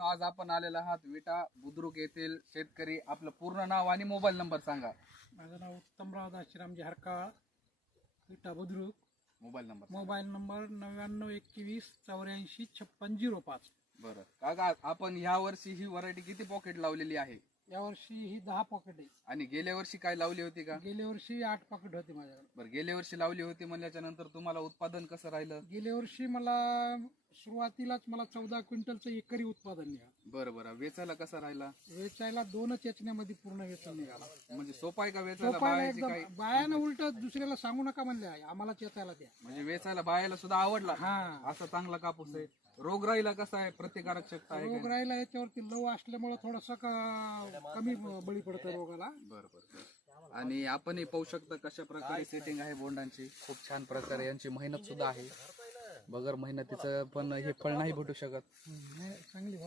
आज आपण आलेला आहात विटा बुद्रुक येथील शेतकरी. आपलं पूर्ण नाव आणि मोबाईल नंबर सांगा. माझं नाव उत्तमराव दाशीरामजी हरकाळ, विटा बुद्रुक. Mobile number 9921845605. बरं काका, आपण ह्या वर्षी ही व्हरायटी किती पॉकेट लावलेली आहे यावर्षी ही 10 पॉकेट आहे. आणि गेल्या वर्षी काय लावली होती का? गेल्या वर्षी 8 पॉकेट होते माझ्याकडे. बरं, गेल्या वर्षी लावली होती म्हणल्याच्या नंतर तुम्हाला उत्पादन कसं राहिलं? गेल्या वर्षी मला सुरुवातीलाच 14 क्विंटलचं एकरी उत्पादन निघालं. बरं बरं, वेचायला कसा राहिला? वेचायला 2च याचण्यामध्ये पूर्ण वेचून निघाला. म्हणजे सोपा आहे का वेचायला? सोपायला बायाची एकदम. काही बायानं उलट दुसऱ्याला सांगू नका म्हणले, आम्हाला चेतायला द्या. म्हणजे वेचायला बायाला सुद्धा आवडला. हा, असा चांगला कापूस आहे. रोगराईला कसा आहे? प्रतिकारक शक्ती आहे रोग का? राहिला याच्यावरती लव असल्यामुळे थोडस कमी बळी पडतं रोगाला. बरं बरं. आणि आपणही पाहू शकता कशा प्रकारे सेटिंग आहे बोंडांची. खूप छान प्रकारे यांची मेहनत सुद्धा आहे. बगर मेहनतीचं पण हे फळ नाही भेटू शकत. चांगली